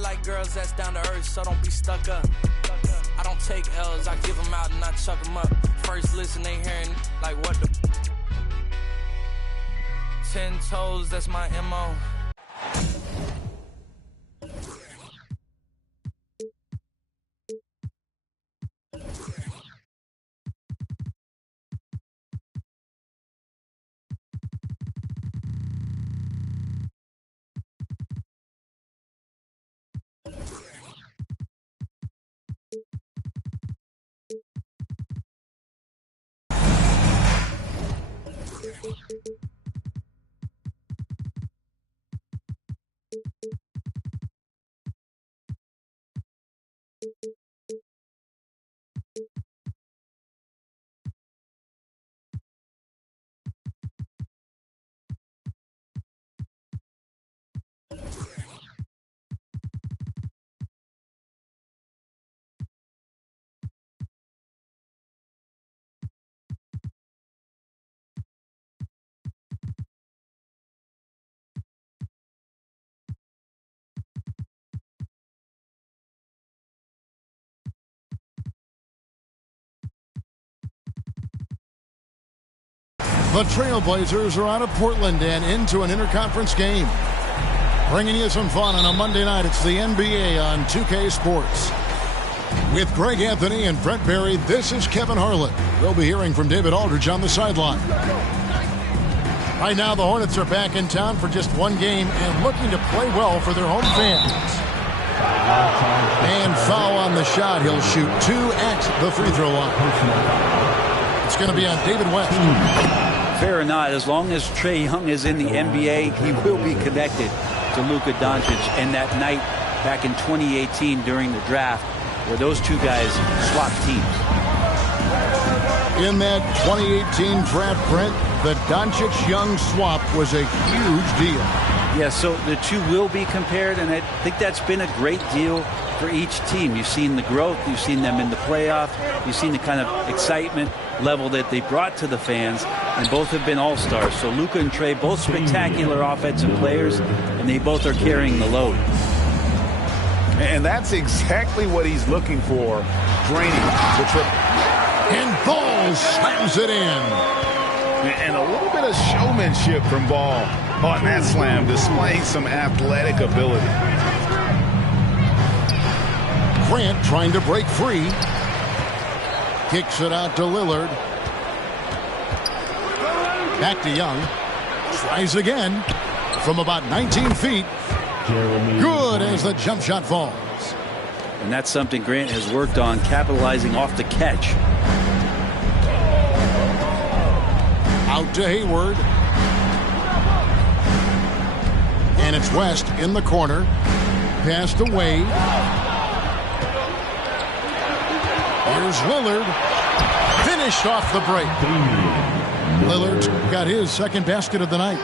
like girls that's down to earth, so don't be stuck up. I don't take L's, I give them out and I chuck them up. First listen, they hearing like what the 10 toes, that's my MO. The Trailblazers are out of Portland and into an interconference game. Bringing you some fun on a Monday night. It's the NBA on 2K Sports. With Greg Anthony and Brent Barry, this is Kevin Harlan. We'll be hearing from David Aldridge on the sideline. Right now, the Hornets are back in town for just one game and looking to play well for their home fans. And foul on the shot. He'll shoot 2 at the free throw line. It's going to be on David West. Fair or not, as long as Trae Young is in the NBA, he will be connected to Luka Doncic. And that night back in 2018 during the draft, where those two guys swapped teams. In that 2018 draft, Brent, the Doncic-Young swap was a huge deal. Yeah, so the two will be compared, and I think that's been a great deal for each team. You've seen the growth, you've seen them in the playoff, you've seen the kind of excitement level that they brought to the fans, and both have been all-stars. So Luka and Trae, both spectacular offensive players, and they both are carrying the load. And that's exactly what he's looking for, draining the triple. And Ball slams it in. And a little bit of showmanship from Ball on that slam, displaying some athletic ability. Grant trying to break free. Kicks it out to Lillard. Back to Young. Tries again from about 19 feet. Good as the jump shot falls. And that's something Grant has worked on, capitalizing off the catch. Out to Hayward. And it's West in the corner. Passed away. Here's Lillard. Finished off the break. Lillard got his second basket of the night.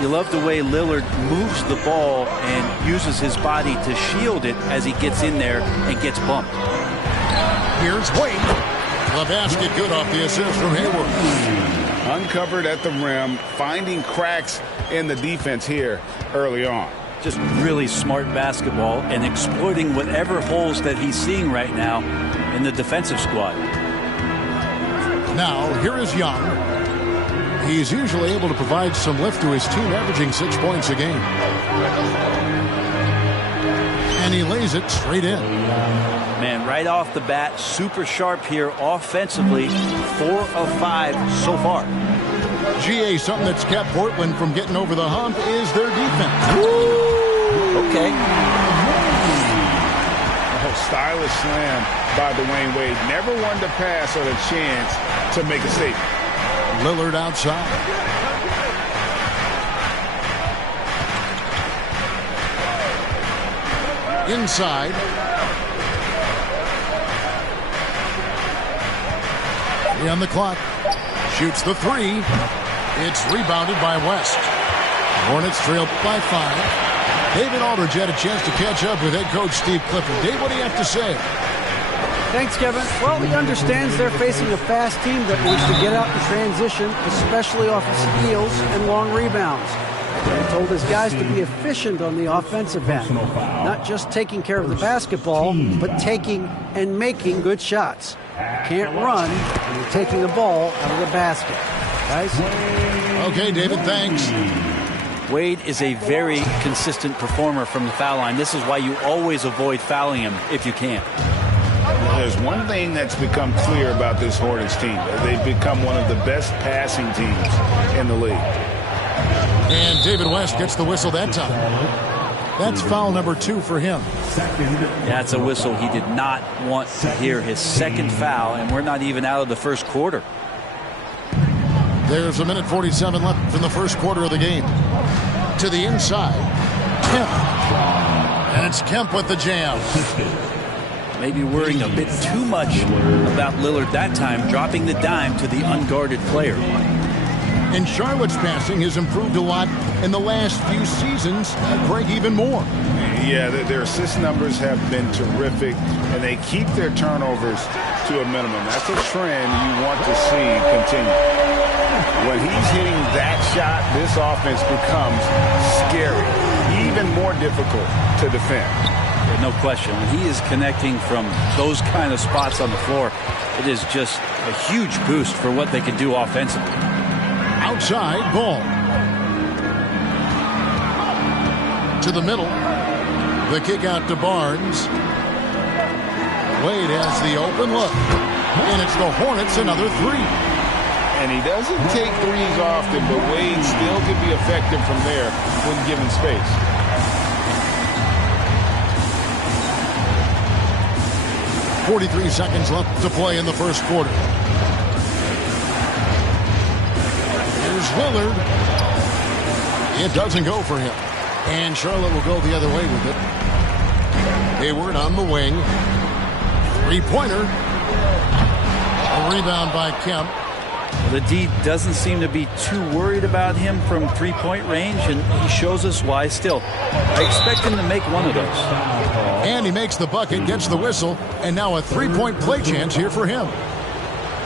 You love the way Lillard moves the ball and uses his body to shield it as he gets in there and gets bumped. Here's Wade. The basket good off the assist from Hayward. Uncovered at the rim, finding cracks in the defense here early on. Just really smart basketball and exploiting whatever holes that he's seeing right now in the defensive squad. Now, here is Young. He's usually able to provide some lift to his team, averaging 6 points a game. And he lays it straight in. Man, right off the bat, super sharp here offensively. 4 of 5 so far. GA, something that's kept Portland from getting over the hump is their defense. Woo! Okay. A stylish slam by Dwayne Wade. Never wanted to pass on a chance to make a statement. Lillard outside. Inside. On the clock. Shoots the three. It's rebounded by West. Hornets trail by 5. David Aldridge had a chance to catch up with head coach Steve Clifford. Dave, what do you have to say? Thanks, Kevin. Well, he understands they're facing a fast team that wants to get out in transition, especially off of steals and long rebounds. He told his guys to be efficient on the offensive end. Not just taking care of the basketball, but taking and making good shots. You can't run when you're taking the ball out of the basket. Guys? Okay, David, thanks. Wade is a very consistent performer from the foul line. This is why you always avoid fouling him if you can. There's one thing that's become clear about this Hornets team. They've become one of the best passing teams in the league. And David West gets the whistle that time. That's foul number 2 for him. That's a whistle he did not want to hear. His second foul, and we're not even out of the first quarter. There's a minute 47 left in the first quarter of the game. To the inside, Kemp. And it's Kemp with the jam. Maybe worrying a bit too much about Lillard that time, dropping the dime to the unguarded player. And Charlotte's passing has improved a lot in the last few seasons. Greg, even more. Yeah, their assist numbers have been terrific, and they keep their turnovers to a minimum. That's a trend you want to see continue. When he's hitting that shot, this offense becomes scary, even more difficult to defend. No question. When he is connecting from those kind of spots on the floor, it is just a huge boost for what they can do offensively. Outside ball. To the middle. The kick out to Barnes. Wade has the open look. And it's the Hornets another 3. And he doesn't take threes often, but Wade still can be effective from there when given space. .43 seconds left to play in the first quarter. Here's Lillard. It doesn't go for him. And Charlotte will go the other way with it. Hayward on the wing. Three-pointer. A rebound by Kemp. The D doesn't seem to be too worried about him from three-point range, and he shows us why still. I expect him to make one of those. And he makes the bucket, gets the whistle, and now a three-point play chance here for him.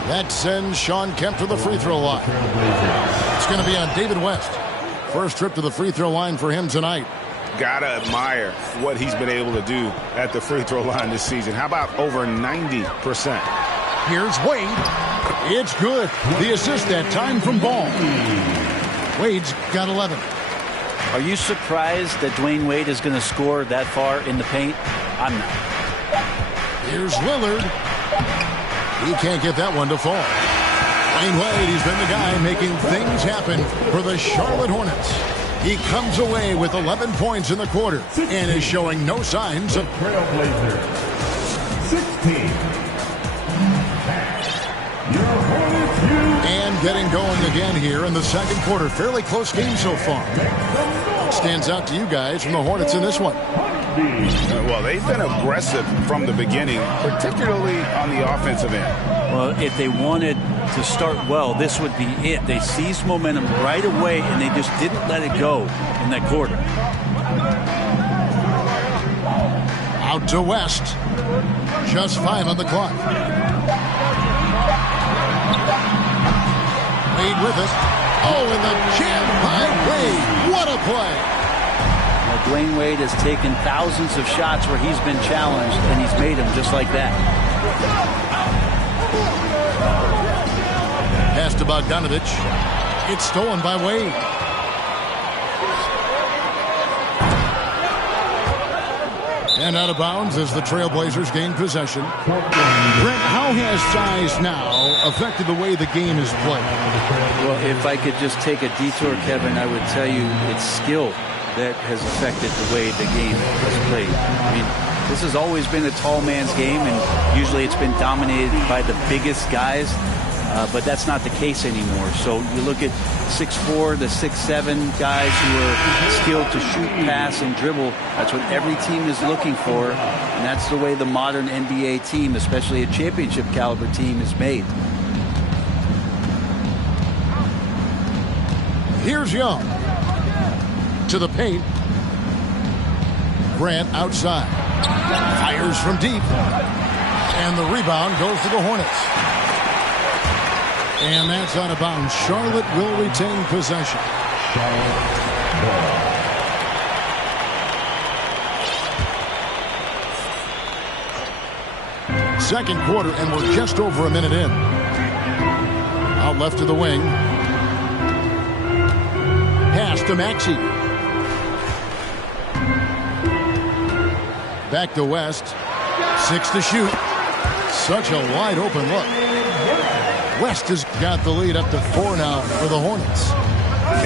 That sends Shawn Kemp to the free throw line. It's going to be on David West. First trip to the free throw line for him tonight. Gotta admire what he's been able to do at the free throw line this season. How about over 90%? Here's Wade. It's good. The assist that time from Ball. Wade's got 11. Are you surprised that Dwayne Wade is going to score that far in the paint? I'm not. Here's Lillard. He can't get that one to fall. Dwayne Wade, he's been the guy making things happen for the Charlotte Hornets. He comes away with 11 points in the quarter and is showing no signs of Trailblazer. 16. And getting going again here in the second quarter. Fairly close game so far. What stands out to you guys from the Hornets in this one? Well, they've been aggressive from the beginning, particularly on the offensive end. Well, if they wanted to start well, this would be it. They seized momentum right away, and they just didn't let it go in that quarter. Out to West. Just 5 on the clock. Wade with it. Oh, and the jam by Wade. What a play. Now, Dwayne Wade has taken thousands of shots where he's been challenged, and he's made them just like that. Pass to Bogdanovich. It's stolen by Wade. And out of bounds as the Trailblazers gain possession. Brent, how has size now affected the way the game is played? Well, if I could just take a detour, Kevin, I would tell you it's skill that has affected the way the game has played. I mean, this has always been a tall man's game, and usually it's been dominated by the biggest guys. But that's not the case anymore. So you look at 6'4", the 6'7" guys who are skilled to shoot, pass, and dribble. That's what every team is looking for, and that's the way the modern NBA team, especially a championship caliber team, is made. Here's Young. To the paint. Grant outside. Fires from deep. And the rebound goes to the Hornets. And that's out of bounds. Charlotte will retain possession. Second quarter, and we're just over a minute in. Out left to the wing. Pass to Maxey. Back to West. 6 to shoot. Such a wide open look. West has got the lead up to 4 now for the Hornets.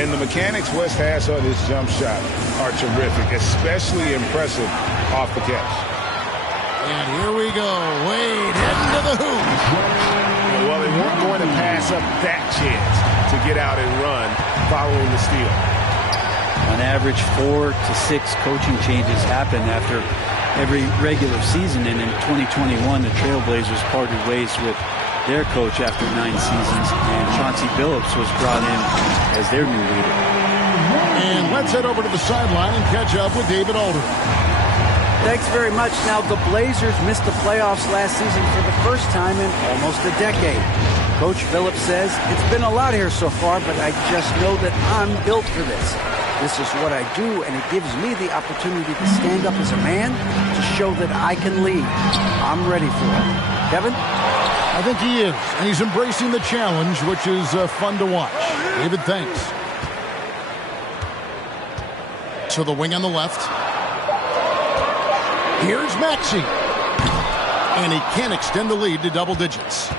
And the mechanics West has on his jump shot are terrific, especially impressive off the catch. And here we go. Wade heading to the hoop. Well, they weren't going to pass up that chance to get out and run following the steal. On average, 4 to 6 coaching changes happen after every regular season. And in 2021, the Trailblazers parted ways with their coach after 9 seasons. And Chauncey Billups was brought in as their new leader. And let's head over to the sideline and catch up with David Alder. Thanks very much. Now, the Blazers missed the playoffs last season for the first time in almost a decade. Coach Phillips says, it's been a lot here so far, but I just know that I'm built for this. This is what I do, and it gives me the opportunity to stand up as a man to show that I can lead. I'm ready for it. Kevin? I think he is, and he's embracing the challenge, which is fun to watch. David, thanks. To the wing on the left. Here's Maxey. And he can't extend the lead to double digits.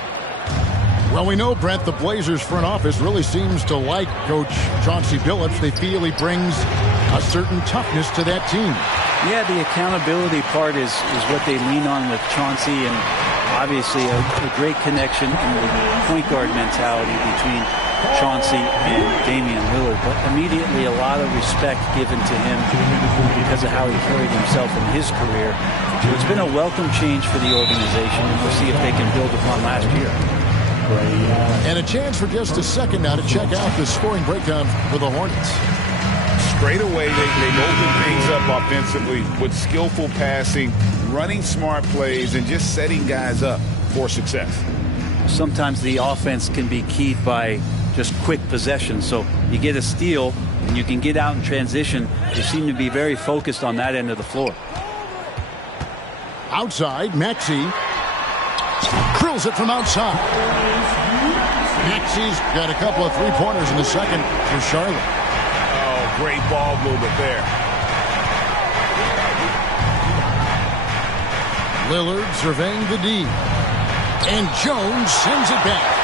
Well, we know, Brent, the Blazers front office really seems to like Coach Chauncey Billups. They feel he brings a certain toughness to that team. Yeah, the accountability part is what they lean on with Chauncey, and obviously a great connection in the point guard mentality between Chauncey and Damian Lillard, but immediately a lot of respect given to him because of how he carried himself in his career. So it's been a welcome change for the organization, and we'll see if they can build upon last year. And a chance for just a second now to check out the scoring breakdown for the Hornets. Straight away, they've opened things up offensively with skillful passing, running smart plays, and just setting guys up for success. Sometimes the offense can be keyed by just quick possession. So you get a steal and you can get out in transition. They seem to be very focused on that end of the floor. Outside, Maxey drills it from outside. Maxey's got a couple of three-pointers in the second for Charlotte. Oh, great ball movement there. Lillard surveying the D. And Jones sends it back.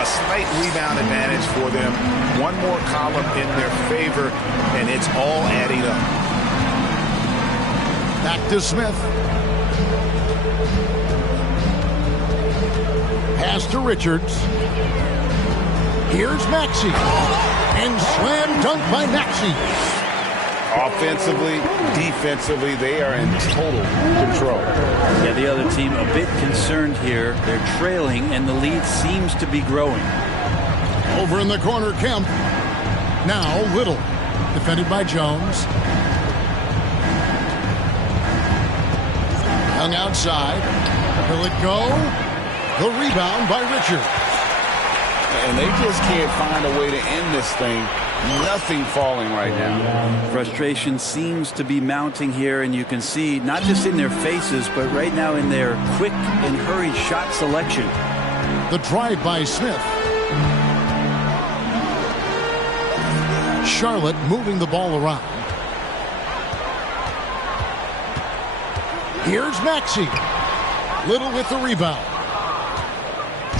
A slight rebound advantage for them. One more column in their favor, and it's all adding up. Back to Smith. Pass to Richards. Here's Maxey. And slam dunk by Maxey. Offensively, defensively, they are in total control. Yeah, the other team a bit concerned here. They're trailing, and the lead seems to be growing. Over in the corner, Kemp. Now Little, defended by Jones. Hung outside. Will it go? The rebound by Richards. And they just can't find a way to end this thing. Nothing falling right now. Frustration seems to be mounting here, and you can see not just in their faces, but right now in their quick and hurried shot selection. The drive by Smith. Charlotte moving the ball around. Here's Maxey. Little with the rebound.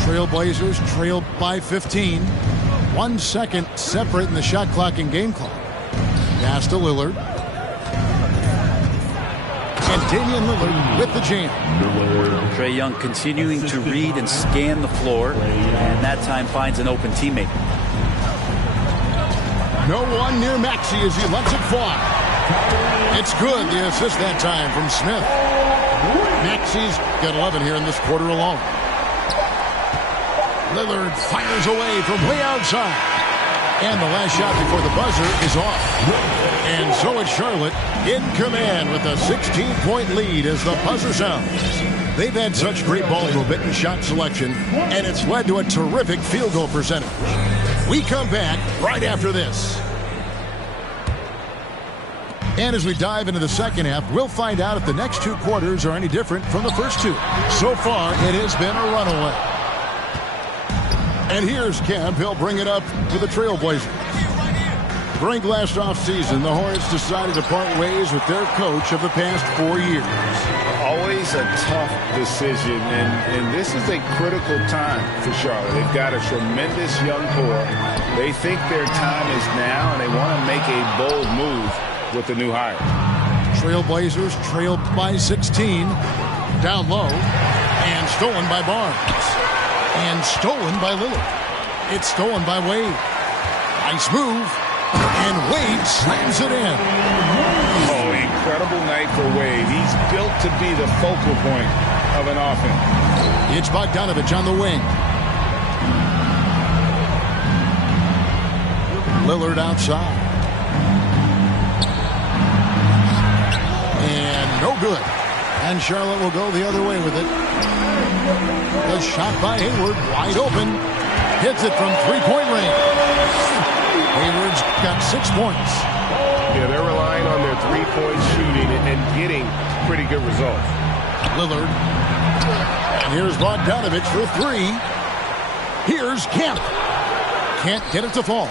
Trailblazers trailed by 15. 1 second separating the shot clock and game clock. Pass to Lillard. And Damian Lillard with the jam. Trae Young continuing to read and scan the floor, and that time finds an open teammate. No one near Maxey as he lets it fly. It's good, the assist that time from Smith. Maxey's got 11 here in this quarter alone. Lillard fires away from way outside. And the last shot before the buzzer is off. And so it's Charlotte in command with a 16-point lead as the buzzer sounds. They've had such great ball movement and shot selection, and it's led to a terrific field goal percentage. We come back right after this. And as we dive into the second half, we'll find out if the next 2 quarters are any different from the first 2. So far, it has been a runaway. And here's Kemp. He'll bring it up to the Trailblazers. During last offseason, the Hornets decided to part ways with their coach of the past 4 years. Always a tough decision, and this is a critical time for Charlotte. They've got a tremendous young core. They think their time is now, and they want to make a bold move with the new hire. Trailblazers trailed by 16. Down low. And stolen by Barnes. And stolen by Lillard. It's stolen by Wade. Nice move. And Wade slams it in. Oh, incredible night for Wade. He's built to be the focal point of an offense. It's Bogdanovich on the wing. Lillard outside. And no good. And Charlotte will go the other way with it. The shot by Hayward, wide open. Hits it from three-point range. Hayward's got 6 points. Yeah, they're relying on their three-point shooting and getting pretty good results. Lillard. And here's Bogdanovich for 3. Here's Kemp. Can't get it to fall.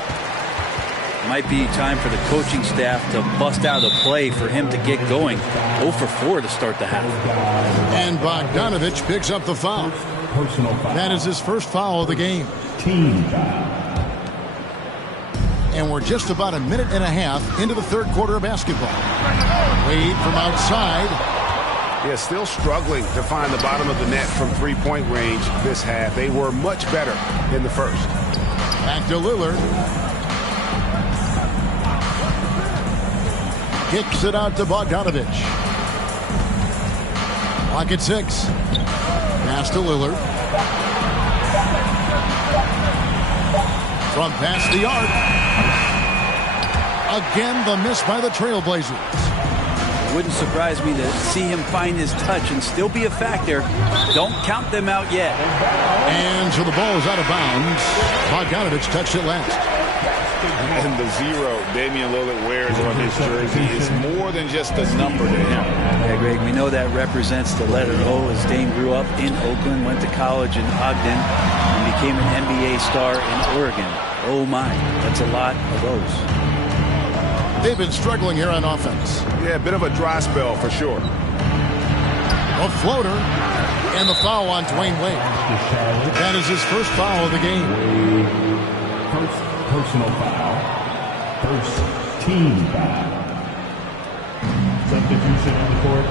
Might be time for the coaching staff to bust out a play for him to get going. 0 for 4 to start the half. And Bogdanovich picks up the foul. Personal foul. That is his first foul of the game. Team foul. And we're just about a minute and a half into the third quarter of basketball. Wade from outside. Yeah, still struggling to find the bottom of the net from three-point range this half. They were much better in the first. Back to Lillard. Kicks it out to Bogdanovich. Clock at 6. Pass to Lillard. From past the arc. Again, the miss by the Trailblazers. It wouldn't surprise me to see him find his touch and still be a factor. Don't count them out yet. And so the ball is out of bounds. Bogdanovich touched it last. And the 0 Damian Lillard wears on his jersey is more than just a number to him. Yeah, Greg, we know that represents the letter O, as Dame grew up in Oakland, went to college in Ogden, and became an NBA star in Oregon. Oh my, that's a lot of O's. They've been struggling here on offense. Yeah, a bit of a dry spell for sure. A floater and the foul on Dwayne Wade. That is his first foul of the game. First personal foul. First team foul. Substitution on the court.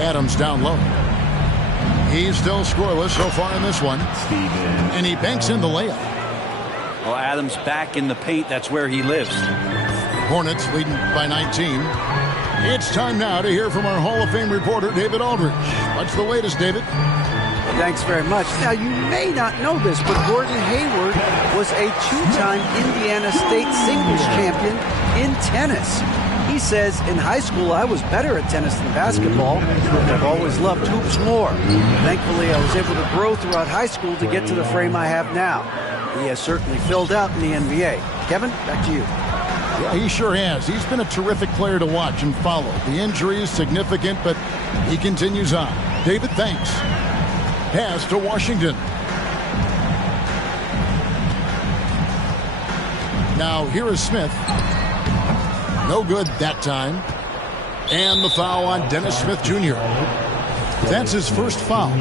Adams down low. He's still scoreless so far in this one. Steven. And he banks in the layup. Well, Adams back in the paint. That's where he lives. Hornets leading by 19. It's time now to hear from our Hall of Fame reporter, David Aldridge. What's the latest, David? Thanks very much. Now, you may not know this, but Gordon Hayward was a 2-time Indiana State singles champion in tennis. He says, in high school, I was better at tennis than basketball, but I've always loved hoops more. Thankfully, I was able to grow throughout high school to get to the frame I have now. He has certainly filled out in the NBA. Kevin, back to you. Yeah, he sure has. He's been a terrific player to watch and follow. The injury is significant, but he continues on. David, thanks. Pass to Washington. Now, here is Smith. No good that time. And the foul on Dennis Smith Jr. That's his first foul.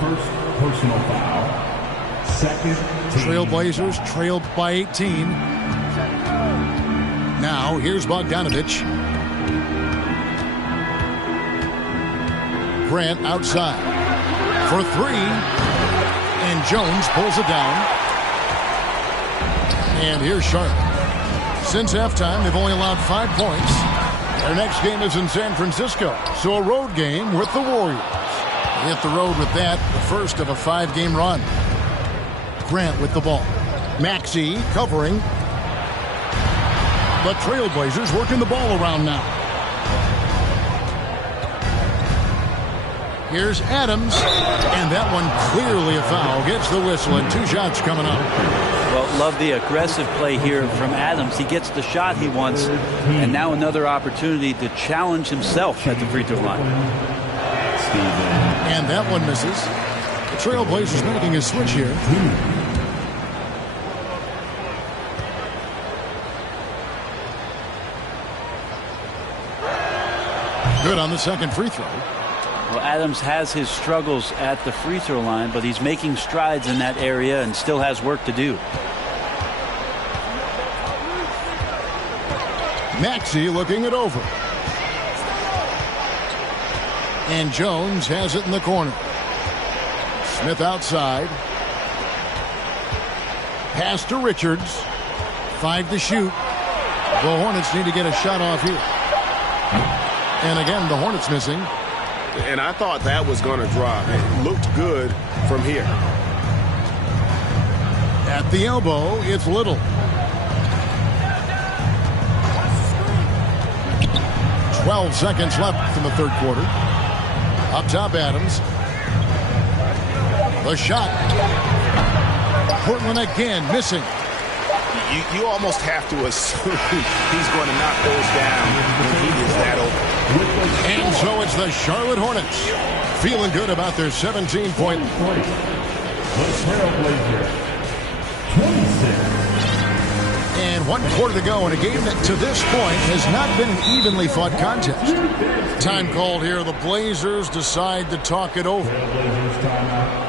First personal foul. Second team. Trailblazers trailed by 18. Now, here's Bogdanovich. Grant outside for 3. And Jones pulls it down. And here's Charlotte. Since halftime, they've only allowed 5 points. Their next game is in San Francisco, so a road game with the Warriors. They hit the road with that, the first of a 5-game run. Grant with the ball. Maxey covering. The Trailblazers working the ball around now. Here's Adams, and that one clearly a foul. Gets the whistle, and 2 shots coming up. Well, love the aggressive play here from Adams. He gets the shot he wants, and now another opportunity to challenge himself at the free throw line. And that one misses. The Trailblazers making a switch here. Good on the second free throw. Well, Adams has his struggles at the free throw line, but he's making strides in that area and still has work to do. Maxey looking it over. And Jones has it in the corner. Smith outside. Pass to Richards. 5 to shoot. The Hornets need to get a shot off here. And again, the Hornets missing. And I thought that was going to drop. It looked good from here. At the elbow, it's Little. "12 seconds left in the third quarter. Up top, Adams. The shot. Portland again missing. You almost have to assume he's going to knock those down when he is that open. And so it's the Charlotte Hornets feeling good about their 17-point. The Trailblazers, 26. And 1 quarter to go in a game that to this point has not been an evenly fought contest. Time called here. The Blazers decide to talk it over. Trailblazers timeout.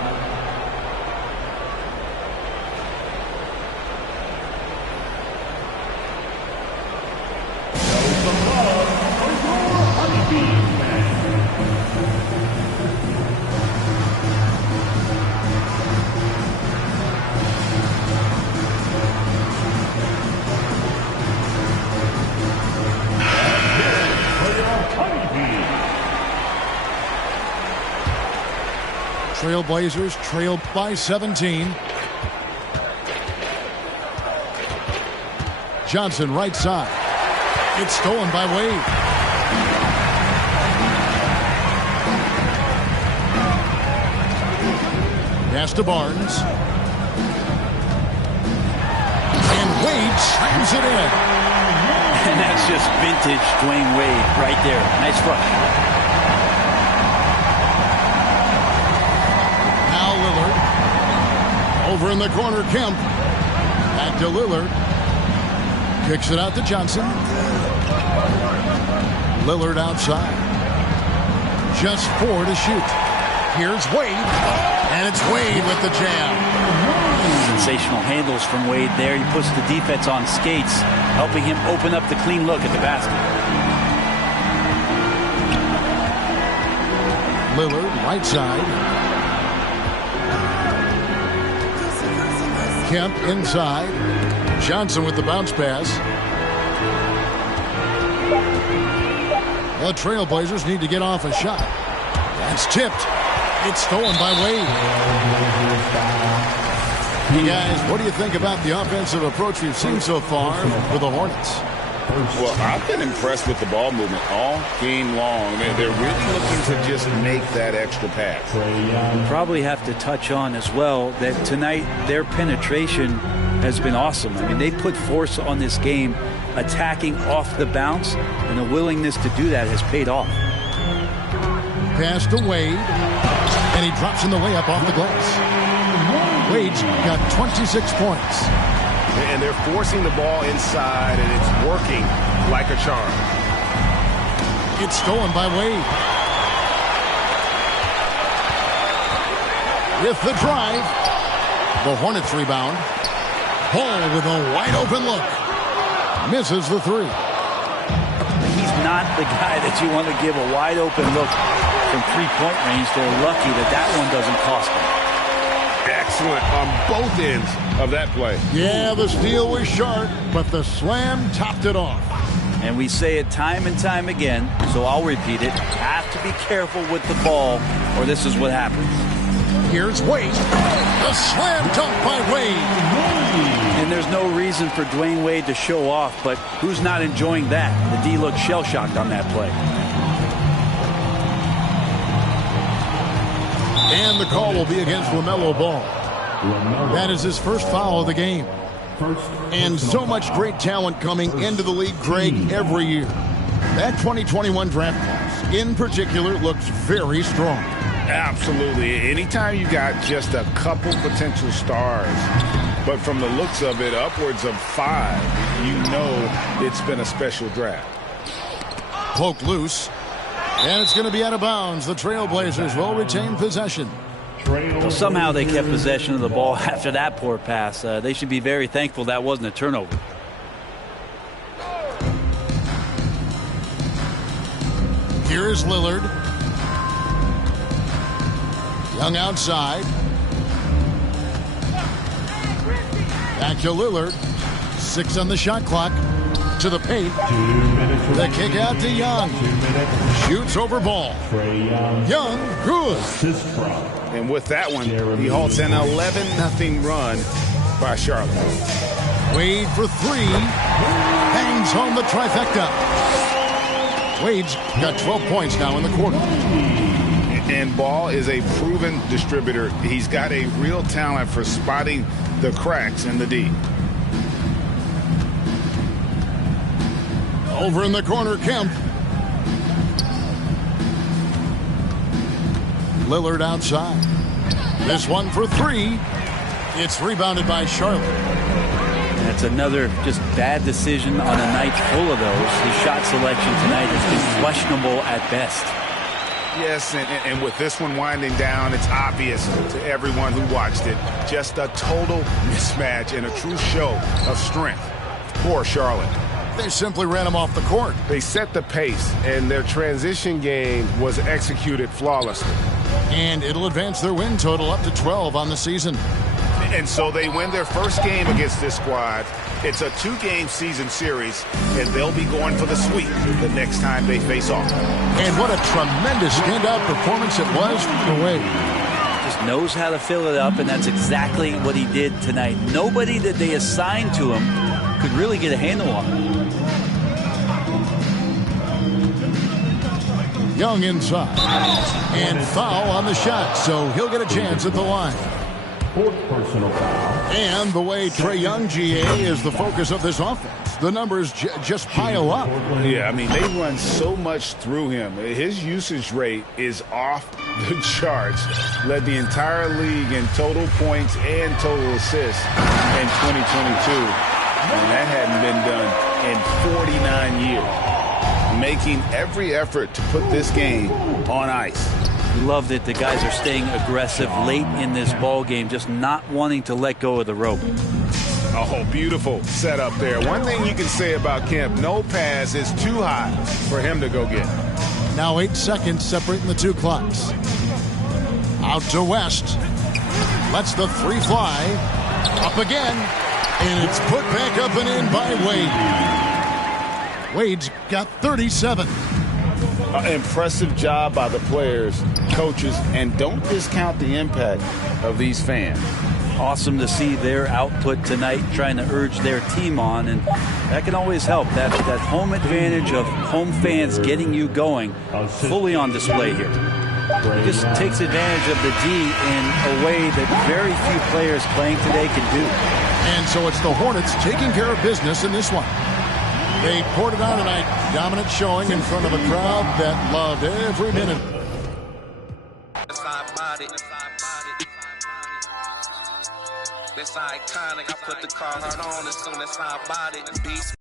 Trailblazers trail by 17. Johnson right side. It's stolen by Wade. Pass to Barnes. And Wade slams it in. And that's just vintage Dwayne Wade right there. Nice rush. Over in the corner, Kemp. Back to Lillard. Kicks it out to Johnson. Lillard outside. Just 4 to shoot. Here's Wade. And it's Wade with the jam. Sensational handles from Wade there. He puts the defense on skates, helping him open up the clean look at the basket. Lillard, right side. Kemp inside. Johnson with the bounce pass. The Trailblazers need to get off a shot. That's tipped. It's stolen by Wade. Hey guys, what do you think about the offensive approach we've seen so far for the Hornets? Well, I've been impressed with the ball movement all game long. They're really looking to just make that extra pass. Probably have to touch on as well that tonight their penetration has been awesome. I mean, they put force on this game, attacking off the bounce, and the willingness to do that has paid off. Pass to Wade, and he drops in the layup off the glass. Wade's got 26 points. And they're forcing the ball inside, and it's working like a charm. It's stolen by Wade. With the drive, the Hornets rebound. Hall with a wide open look. Misses the 3. He's not the guy that you want to give a wide open look from 3-point range. They're lucky that that one doesn't cost them. Excellent on both ends of that play. Yeah, the steal was sharp, but the slam topped it off. And we say it time and time again, so I'll repeat it. Have to be careful with the ball, or this is what happens. Here's Wade. The slam dunk by Wade. And there's no reason for Dwayne Wade to show off, but who's not enjoying that? The D looked shell-shocked on that play. And the call will be against LaMelo Ball. That is his first foul of the game. And so much great talent coming into the league, Greg, every year. That 2021 draft class, in particular, looks very strong. Absolutely. Anytime you got just a couple potential stars, but from the looks of it, upwards of 5, you know it's been a special draft. Poked loose. And it's going to be out of bounds. The Trailblazers will retain possession. Well, somehow they kept possession of the ball after that poor pass. They should be very thankful that wasn't a turnover. Here is Lillard. Young outside. Back to Lillard. 6 on the shot clock. To the paint. The kick out to Young. Shoots over Ball. Young, good. And with that one, he halts an 11-0 run by Charlotte. Wade for 3. Hangs home the trifecta. Wade's got 12 points now in the quarter. And Ball is a proven distributor. He's got a real talent for spotting the cracks in the D. Over in the corner, Kemp. Lillard outside. This one for 3. It's rebounded by Charlotte. That's another just bad decision on a night full of those. His shot selection tonight has been questionable at best. Yes, and with this one winding down, it's obvious to everyone who watched it. Just a total mismatch and a true show of strength. Poor Charlotte. They simply ran him off the court. They set the pace, and their transition game was executed flawlessly. And it'll advance their win total up to 12 on the season. And so they win their first game against this squad. It's a 2-game season series, and they'll be going for the sweep the next time they face off. And what a tremendous standout performance it was from Wade. Just knows how to fill it up, and that's exactly what he did tonight. Nobody that they assigned to him could really get a handle on him. Young inside. And foul on the shot, so he'll get a chance at the line. Fourth personal foul. And the way Trae Young, GA, is the focus of this offense, the numbers just pile up. Yeah, I mean, they run so much through him. His usage rate is off the charts. Led the entire league in total points and total assists in 2022. And that hadn't been done in 49 years. Making every effort to put this game on ice. Love that the guys are staying aggressive late in this ball game, just not wanting to let go of the rope. Oh, beautiful setup there. One thing you can say about Kemp, no pass is too high for him to go get. Now 8 seconds separating the two clocks. Out to West. Lets the 3 fly. Up again. And it's put back up and in by Wade. Wade's got 37. Impressive job by the players, coaches, and don't discount the impact of these fans. Awesome to see their output tonight, trying to urge their team on, and that can always help. That home advantage of home fans getting you going, fully on display here. He just takes advantage of the D in a way that very few players playing today can do. And so it's the Hornets taking care of business in this one. They poured it on tonight. Dominant showing in front of a crowd that loved every minute. This iconic. I put the car on as soon as I bought it.